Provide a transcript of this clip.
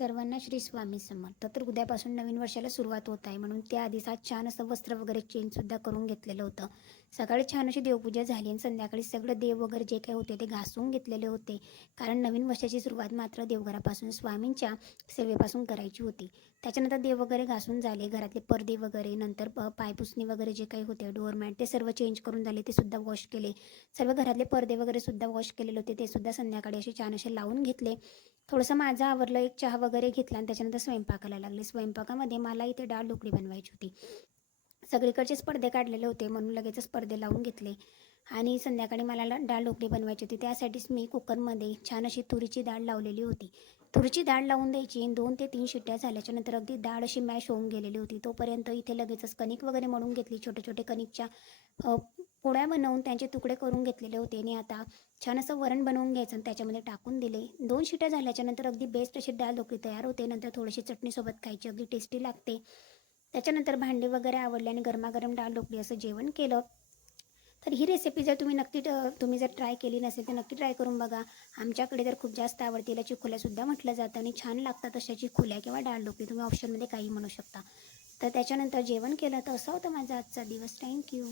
सर्वांना श्री स्वामी समर्थ. तर उद्यापासून नवीन वर्षाला सुरुवात होत आहे, म्हणून त्याआधीच आज छान असं वस्त्र वगैरे चेंजसुद्धा करून घेतलेलं होतं. सकाळी छान अशी देवपूजा झाली आणि संध्याकाळी सगळं देव वगैरे जे काही होते ते घासून घेतलेले होते. कारण नवीन वर्षाची सुरुवात मात्र देवघरापासून स्वामींच्या सेवेपासून करायची होती. त्याच्यानंतर देव वगैरे घासून झाले, घरातले पडदे वगैरे, नंतर पायपुसणी वगैरे जे काही होते, डोअरमॅट ते सर्व चेंज करून झाले, ते सुद्धा वॉश केले. सर्व घरातले पडदे वगैरे सुद्धा वॉश केलेले होते, ते सुद्धा संध्याकाळी असे छान असे लावून घेतले. थोडंसं माझं आवरलं, एक चहा वगैरे घेतला आणि त्याच्यानंतर स्वयंपाकाला लागले. स्वयंपाकामध्ये मला इथे डाळ ढोकळी बनवायची होती. सगळीकडचेच पडदे काढलेले होते, म्हणून लगेचच पडदे लावून घेतले. आणि संध्याकाळी मला डाळ ढोकळी बनवायची होती. त्यासाठीच मी कुकरमध्ये छान अशी तुरीची डाळ लावलेली होती. तुरीची डाळ लावून द्यायची. 2 ते 3 शिट्ट्या झाल्याच्यानंतर अगदी डाळ अशी मॅश होऊन गेलेली होती. तोपर्यंत इथे लगेचच कणिक वगैरे मळून घेतली. छोटे छोटे कणिकच्या पोळ्या बनवून त्यांचे तुकडे करून घेतलेले होते. आणि आता छान असं वरण बनवून घ्यायचं आणि त्याच्यामध्ये टाकून दिले. 2 शिट्ट्या झाल्याच्यानंतर अगदी बेस्ट अशी डाळ ढोकळी तयार होते. नंतर थोडीशी चटणीसोबत खायची, अगदी टेस्टी लागते. त्याच्यानंतर भांडी वगैरे आवडले आणि गरमागरम डाळ ढोकळी असं जेवण केलं. तर ही रेसिपी जर तुम्ही जर ट्राय केली नसेल तर नक्की ट्राय करून बघा. आमच्याकडे तर खूप जास्त आवडते. याला चिखुल्यासुद्धा म्हटलं जातं आणि छान लागतात अशा चिखुल्या किंवा डाळ ढोकळी, तुम्ही ऑप्शनमध्ये काही म्हणू शकता. तर त्याच्यानंतर जेवण केलं. तर असा होता माझा आजचा दिवस. थँक्यू.